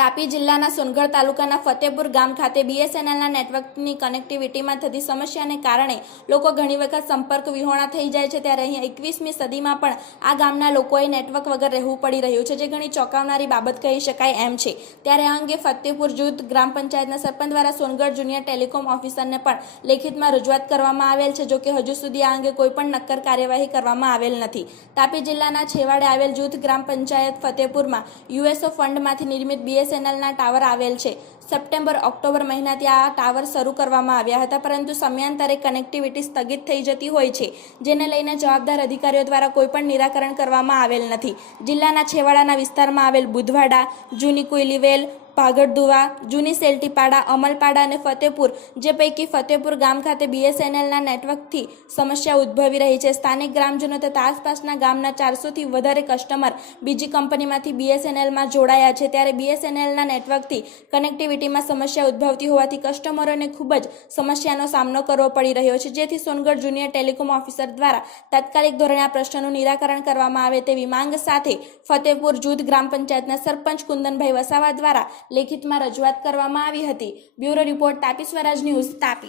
તાપી જિલ્લાના સોનગઢ તાલુકાના ફતેપુર ગામ ખાતે બીએસએનએલના નેટવર્કની કનેક્ટિવિટીમાં થતી સમસ્યાને કારણે લોકો ઘણી વખત સંપર્ક વિહોણા થઈ જાય છે. ત્યારે અહીં એકવીસમી સદીમાં પણ આ ગામના લોકોએ નેટવર્ક વગર રહેવું પડી રહ્યું છે, જે ઘણી ચોંકાવનારી બાબત કહી શકાય એમ છે. ત્યારે આ અંગે ફતેપુર જૂથ ગ્રામ પંચાયતના સરપંચ દ્વારા સોનગઢ જુનિયર ટેલિકોમ ઓફિસરને પણ લેખિતમાં રજૂઆત કરવામાં આવેલ છે જોકે હજુ સુધી આ અંગે કોઈપણ નક્કર કાર્યવાહી કરવામાં આવેલ નથી. તાપી જિલ્લાના છેવાડે આવેલ જૂથ ગ્રામ પંચાયત ફતેપુરમાં યુએસઓ ફંડમાંથી નિર્મિત બીએસએનએલના ટાવર આવેલ છે. સપ્ટેમ્બર, ઓક્ટોબર મહિનાથી આ ટાવર શરૂ કરવામાં આવ્યા હતા, પરંતુ સમયાંતરે કનેક્ટિવિટી સ્થગિત થઈ જતી હોય છે, જેને લઈને જવાબદાર અધિકારીઓ દ્વારા કોઈપણ નિરાકરણ કરવામાં આવેલ નથી. જિલ્લાના છેવાડાના વિસ્તારમાં આવેલ બુધવાડા, જૂની કોઈલીવેલ પાગડદુવા જૂની સેલ્ટીપાડા, અમલપાડા અને ફતેપુર, જે પૈકી ફતેપુર ગામ ખાતે બીએસએનએલના નેટવર્કથી સમસ્યા ઉદ્ભવી રહી છે. સ્થાનિક ગ્રામજનો તથા આસપાસના ગામના ચારસોથી વધારે કસ્ટમર બીજી કંપનીમાંથી બીએસએનએલમાં જોડાયા છે. ત્યારે બીએસએનએલના નેટવર્કથી કનેક્ટિવિટીમાં સમસ્યા ઉદ્ભવતી હોવાથી કસ્ટમરોને ખૂબ જ સમસ્યાનો સામનો કરવો પડી રહ્યો છે. જેથી સોનગઢ જુનિયર ટેલિકોમ ઓફિસર દ્વારા તાત્કાલિક ધોરણે આ પ્રશ્નનું નિરાકરણ કરવામાં આવે તેવી માંગ સાથે ફતેપુર જૂથ ગ્રામ પંચાયતના સરપંચ કુંદનભાઈ વસાવા દ્વારા લેખિતમાં રજૂઆત કરવામાં આવી હતી. Bureau report Tapi Swaraj news Tapi.